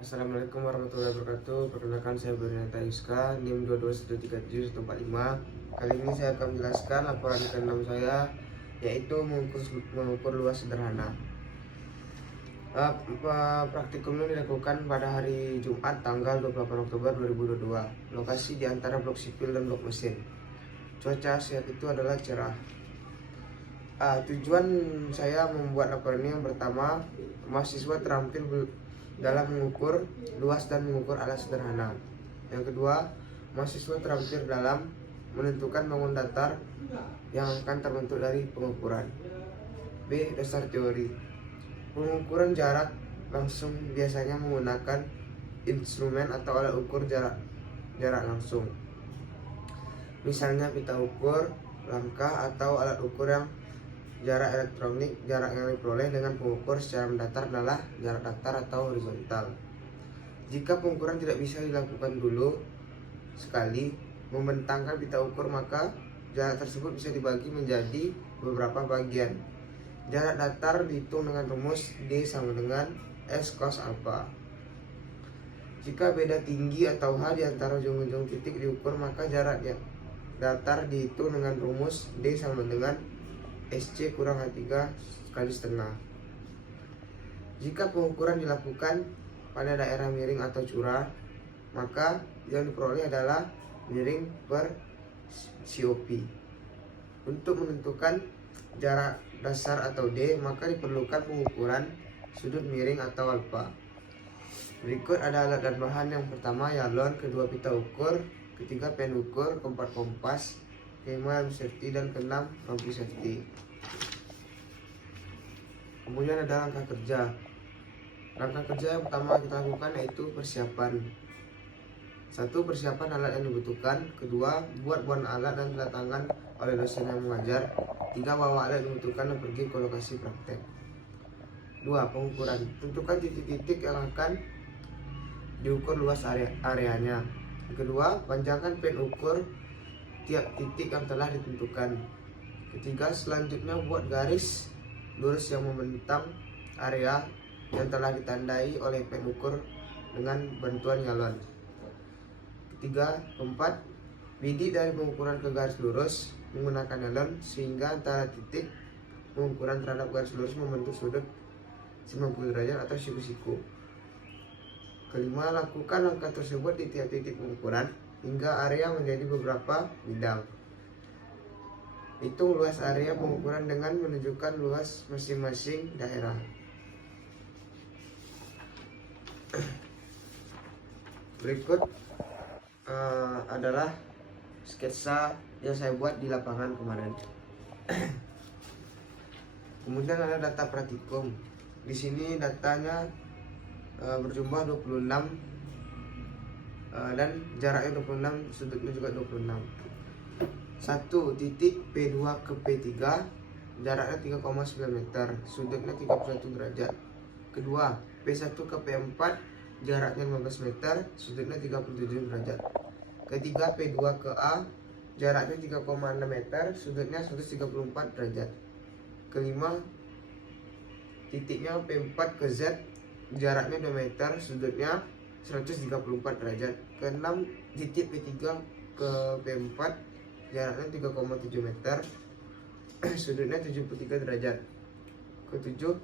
Assalamualaikum warahmatullahi wabarakatuh. Perkenalkan, saya Bernata Yuska, NIM 2213745. Kali ini saya akan menjelaskan laporan ke-6 saya, yaitu mengukur luas sederhana. Praktikum ini dilakukan pada hari Jumat tanggal 28 Oktober 2022. Lokasi di antara blok sipil dan blok mesin. Cuaca saat itu adalah cerah. Tujuan saya membuat laporan ini, yang pertama, mahasiswa terampil dalam mengukur luas dan mengukur alat sederhana. Yang kedua, mahasiswa terampil dalam menentukan bangun datar yang akan terbentuk dari pengukuran. B. Dasar teori. Pengukuran jarak langsung biasanya menggunakan instrumen atau alat ukur jarak langsung. Misalnya pita ukur, langkah, atau alat ukur yang jarak elektronik. Jarak yang diperoleh dengan pengukur secara mendatar adalah jarak datar atau horizontal. Jika pengukuran tidak bisa dilakukan dulu sekali membentangkan pita ukur, maka jarak tersebut bisa dibagi menjadi beberapa bagian. Jarak datar dihitung dengan rumus D sama dengan S cos alpha. Jika beda tinggi atau H di antara ujung-ujung titik diukur, maka jarak datar dihitung dengan rumus D sama dengan SC kurang H3 kali setengah. Jika pengukuran dilakukan pada daerah miring atau curah, maka yang diperoleh adalah miring per COP. Untuk menentukan jarak dasar atau D, maka diperlukan pengukuran sudut miring atau alfa. Berikut ada alat dan bahan. Yang pertama yalon, kedua pita ukur, ketiga pen ukur, keempat kompas, kelima safety, dan keenam rompi safety. Kemudian ada langkah kerja. Langkah kerja yang pertama kita lakukan yaitu persiapan. 1. Persiapan alat yang dibutuhkan. 2. Buat buan alat dan tanda tangan oleh dosen yang mengajar. 3. Bawa alat yang dibutuhkan dan pergi ke lokasi praktek. 2. Pengukuran. Tentukan titik-titik yang akan diukur luas areanya. Kedua, panjangkan pen ukur tiap titik yang telah ditentukan. Ketiga, selanjutnya buat garis lurus yang membentang area yang telah ditandai oleh pen ukur dengan bantuan galon. Keempat, bidik dari pengukuran ke garis lurus menggunakan galon sehingga antara titik pengukuran terhadap garis lurus membentuk sudut 90 derajat atau siku-siku. Kelima, lakukan langkah tersebut di tiap titik pengukuran hingga area menjadi beberapa bidang. Hitung luas area pengukuran dengan menunjukkan luas masing-masing daerah. Berikut adalah sketsa yang saya buat di lapangan kemarin. Kemudian ada data praktikum. Di sini datanya berjumlah 26 dan jaraknya 26, sudutnya juga 26. 1. Titik P2 ke P3, jaraknya 3,9 meter, sudutnya 31 derajat. Kedua, P1 ke P4, jaraknya 15 meter, sudutnya 37 derajat. Ketiga, P2 ke A, jaraknya 3,6 meter, sudutnya 134 derajat. Kelima, titiknya P4 ke Z, jaraknya 2 meter, sudutnya 134 derajat. Keenam, titik P3 ke P4, jaraknya 3,7 meter, sudutnya 73 derajat. Ketujuh,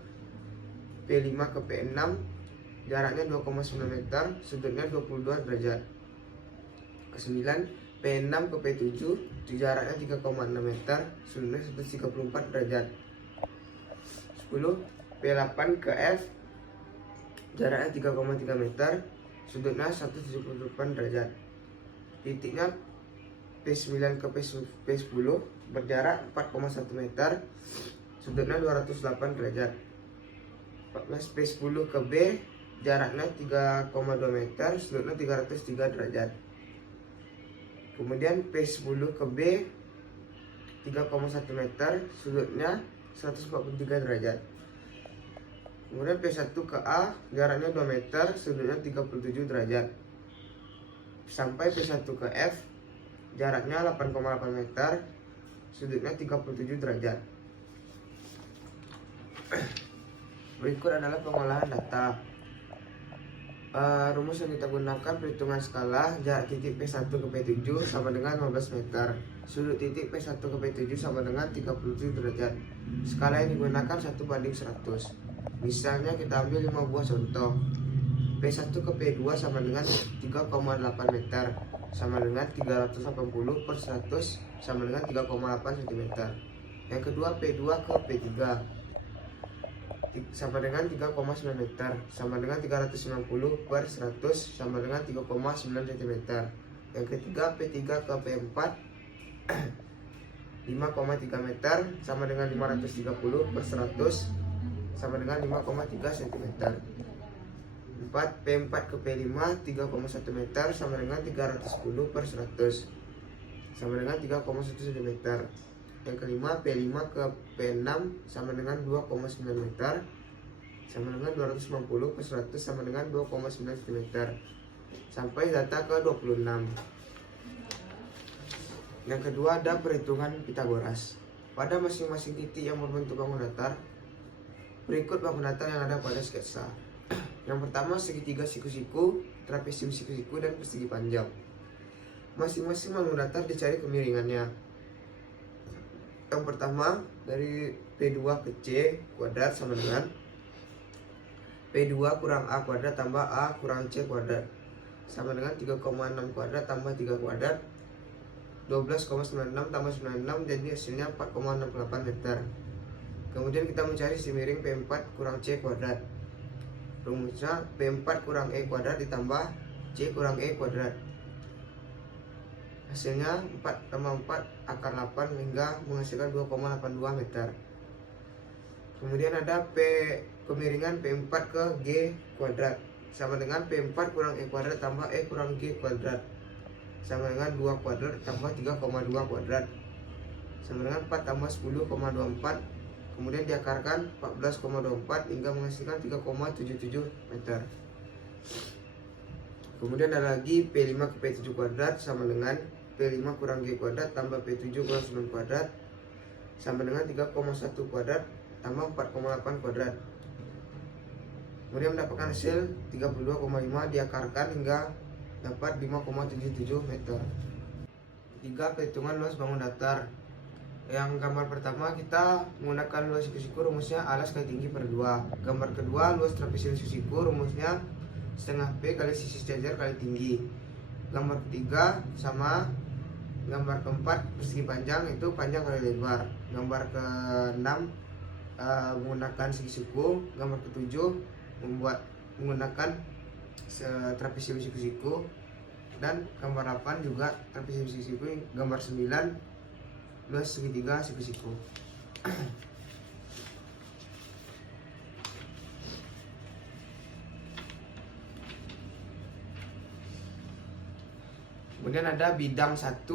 P5 ke P6, jaraknya 2,9 meter, sudutnya 22 derajat. Kesembilan, P6 ke P7, jaraknya 3,6 meter, sudutnya 134 derajat. 10. P8 ke F, jaraknya 3,3 meter, sudutnya 178 derajat. Titiknya P9 ke P10, berjarak 4,1 meter, sudutnya 208 derajat. 14. P10 ke B, jaraknya 3,2 meter, sudutnya 303 derajat. Kemudian P10 ke B, 3,1 meter, sudutnya 143 derajat. Kemudian P1 ke A, jaraknya 2 meter, sudutnya 37 derajat. Sampai P1 ke F, jaraknya 8,8 meter, sudutnya 37 derajat. Berikut adalah pengolahan data. Rumus yang kita gunakan perhitungan skala jarak titik P1 ke P7 sama dengan 15 meter. Sudut titik P1 ke P7 sama dengan 37 derajat. Skala yang digunakan 1:100. Misalnya kita ambil 5 buah contoh. P1 ke P2 sama dengan 3,8 meter sama dengan 380 per 100 sama dengan 3,8 cm. Yang kedua P2 ke P3 sama dengan 3,9 meter sama dengan 390 per 100 sama dengan 3,9 cm. Yang ketiga P3 ke P4 5,3 meter sama dengan 530 per 100 sama dengan 5,3 cm. 4 P4 ke P5 3,1 meter sama dengan 310 per 100 sama dengan 3,1 cm. Yang kelima P5 ke P6 sama dengan 2,9 meter sama dengan 290 per 100 sama dengan 2,9 cm. Sampai data ke 26. Yang kedua ada perhitungan Pitagoras. Pada masing-masing titik yang berbentuk bangun datar, berikut bangun datar yang ada pada sketsa. Yang pertama segitiga siku-siku, trapesium siku-siku, dan persegi panjang. Masing-masing bangun datar dicari kemiringannya. Yang pertama dari P2 ke C kuadrat sama dengan P2 kurang A kuadrat tambah A kurang C kuadrat sama dengan 3,6 kuadrat tambah 3 kuadrat 12,96 tambah 96 jadi hasilnya 4,68 meter. Kemudian kita mencari si miring P4 kurang C kuadrat. Rumusnya P4 kurang E kuadrat ditambah C kurang E kuadrat. Hasilnya 4 tambah 4 akar 8 hingga menghasilkan 2,82 meter. Kemudian ada P kemiringan P4 ke G kuadrat sama dengan P4 kurang E kuadrat tambah E kurang G kuadrat sama dengan 2 kuadrat tambah 3,2 kuadrat sama dengan 4 tambah 10,24. Kemudian diakarkan 14,24 hingga menghasilkan 3,77 meter. Kemudian ada lagi P5 ke P7 kuadrat sama dengan P5 kurang G kuadrat tambah P7 kurang 9 kuadrat sama dengan 3,1 kuadrat tambah 4,8 kuadrat. Kemudian mendapatkan hasil 32,5 diakarkan hingga dapat 5,77 meter. 3. Perhitungan luas bangun datar. Yang gambar pertama kita menggunakan luas siku-siku, rumusnya alas kali tinggi per 2. Gambar kedua luas trapesium siku-siku, rumusnya setengah P kali sisi sejajar kali tinggi. Gambar ketiga sama gambar keempat persegi panjang itu panjang kali lebar. Gambar ke-6 menggunakan segi siku. Gambar ke-7 menggunakan trapesium siku-siku. Dan gambar 8 juga trapesium siku-siku. Gambar 9 luas segitiga siku-siku. Kemudian ada bidang 1,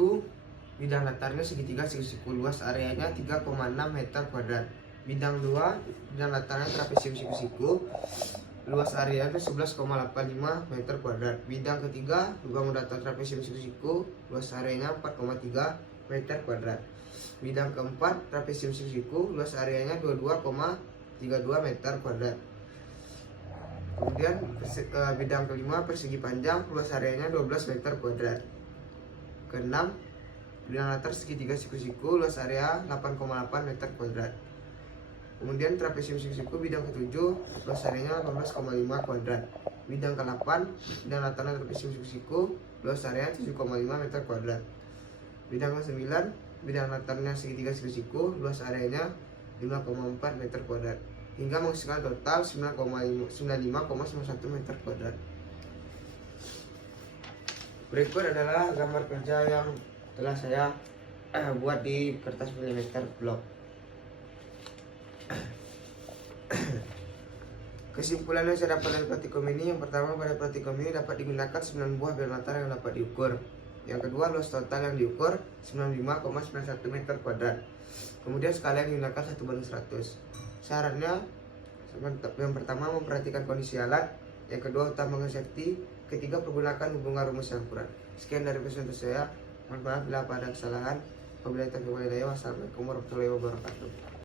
bidang datarnya segitiga siku-siku, luas areanya 3,6 meter kuadrat. Bidang 2, bidang datarnya trapesium siku-siku, luas areanya 11,85 meter kuadrat. Bidang ketiga, bangun datar trapesium siku-siku, luas areanya 4,3 meter kuadrat. Bidang keempat, trapesium siku-siku, luas areanya 22,32 meter kuadrat. Kemudian bidang kelima, persegi panjang, luas areanya 12 meter kuadrat. Keenam, bidang datar segitiga siku-siku, luas area 8,8 meter kuadrat. Kemudian trapesium siku-siku bidang ketujuh, luas areanya 18,5 kuadrat. Bidang ke-8, bidang datarnya trapesium siku-siku, luas area 7,5 meter kuadrat. Bidang ke-9, bidang datarnya segitiga siku-siku, luas areanya 5,4 meter kuadrat. Hingga menghasilkan total 95,91 meter kuadrat. Berikut adalah gambar kerja yang telah saya buat di kertas milimeter blok. Kesimpulan yang saya dapat dari praktikum ini, yang pertama pada praktikum ini dapat digunakan 9 buah bidang datar yang dapat diukur. Yang kedua luas total yang diukur 95,91 meter kuadrat. Kemudian skala yang digunakan 1:100. Syaratnya yang pertama memperhatikan kondisi alat, yang kedua utamakan safety, ketiga pergunakan hubungan rumus yang akurat. Sekian dari presentasi saya. Mohon maaf bila ada kesalahan. Wabillahi taufiq wal hidayah. Wassalamualaikum warahmatullahi wabarakatuh.